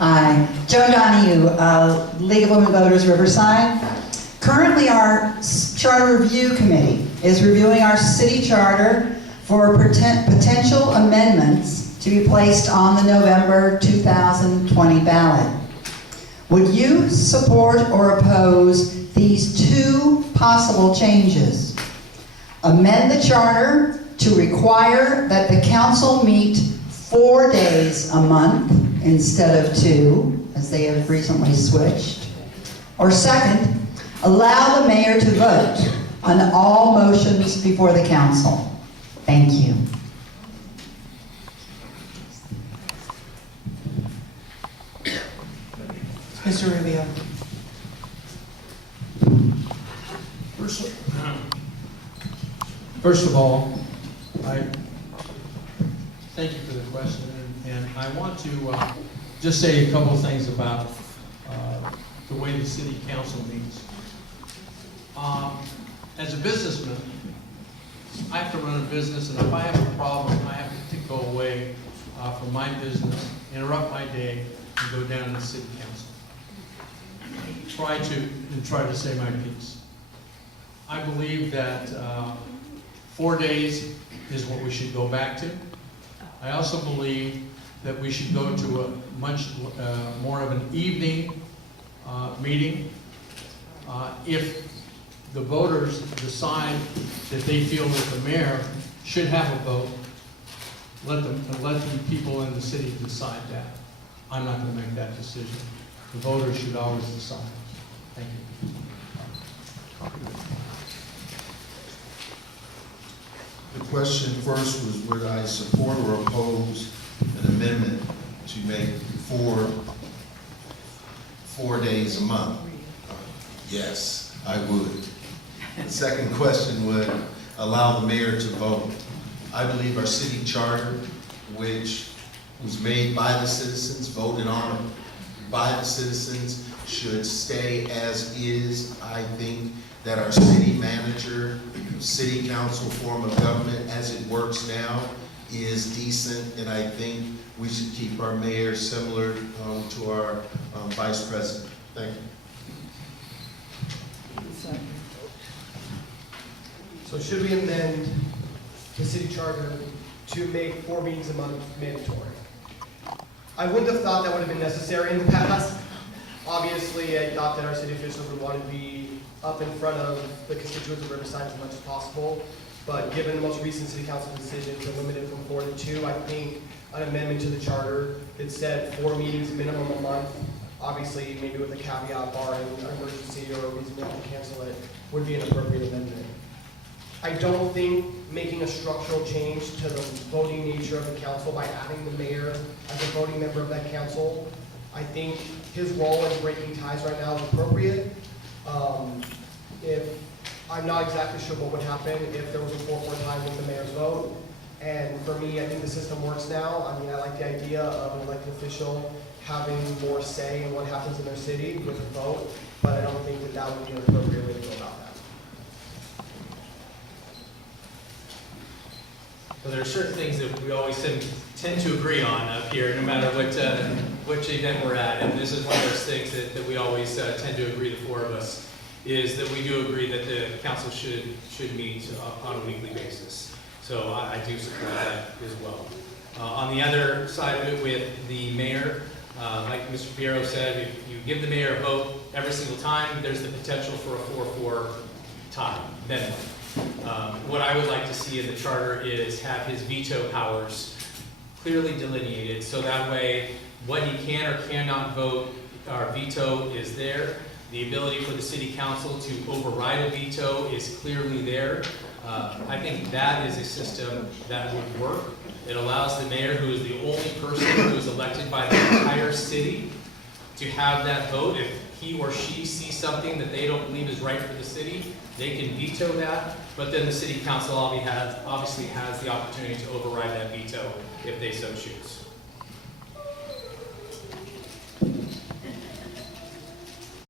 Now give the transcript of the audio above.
Hi, Joan Donahue, League of Women Voters, Riverside. Currently, our Charter Review Committee is reviewing our city charter for potential amendments to be placed on the November 2020 ballot. Would you support or oppose these two possible changes? Amend the charter to require that the council meet 4 days a month instead of 2, as they have recently switched. Or second, allow the mayor to vote on all motions before the council. Thank you. Mr. Rubio. First of all, I thank you for the question, and I want to just say a couple of things about the way the city council meets. As a businessman, I have to run a business, and if I have a problem, I have to go away from my business, interrupt my day, and go down to the city council. Try to say my piece. I believe that 4 days is what we should go back to. I also believe that we should go to a much more of an evening meeting. If the voters decide that they feel that the mayor should have a vote, let the people in the city decide that. I'm not going to make that decision. The voters should always decide. Thank you. The question first was, would I support or oppose an amendment to make four days a month? Yes, I would. The second question would allow the mayor to vote. I believe our city charter, which was made by the citizens, voted on by the citizens, should stay as is. I think that our city manager, city council form of government as it works now is decent, and I think we should keep our mayor similar to our vice president. Thank you. So should we amend the city charter to make 4 meetings a month mandatory? I wouldn't have thought that would have been necessary in the past. Obviously, I thought that our city officials would want to be up in front of the constituents of Riverside as much as possible. But given the most recent city council decision to limit it from 4 to 2, I think an amendment to the charter that said 4 meetings minimum a month, obviously maybe with a caveat barring an emergency or a reason to cancel it, would be an appropriate amendment. I don't think making a structural change to the voting nature of the council by adding the mayor as a voting member of that council, I think his role in breaking ties right now is appropriate. If I'm not exactly sure what would happen if there was a 4-4 tie with the mayor's vote. And for me, I think the system works now. I mean, I like the idea of an elected official having more say in what happens in their city with a vote, but I don't think that that would be an appropriate way to go about that. Well, there are certain things that we always tend to agree on up here, no matter which event we're at. And this is one of those things that we always tend to agree, the 4 of us, is that we do agree that the council should meet on a weekly basis. So I do support that as well. On the other side of it, with the mayor, like Mr. Piero said, if you give the mayor a vote every single time, there's the potential for a 4-4 tie. Then what I would like to see in the charter is have his veto powers clearly delineated, so that way what he can or cannot vote, our veto is there. The ability for the city council to override a veto is clearly there. I think that is a system that would work. It allows the mayor, who is the only person who is elected by the entire city, to have that vote. If he or she sees something that they don't believe is right for the city, they can veto that, but then the city council obviously has the opportunity to override that veto if they so choose.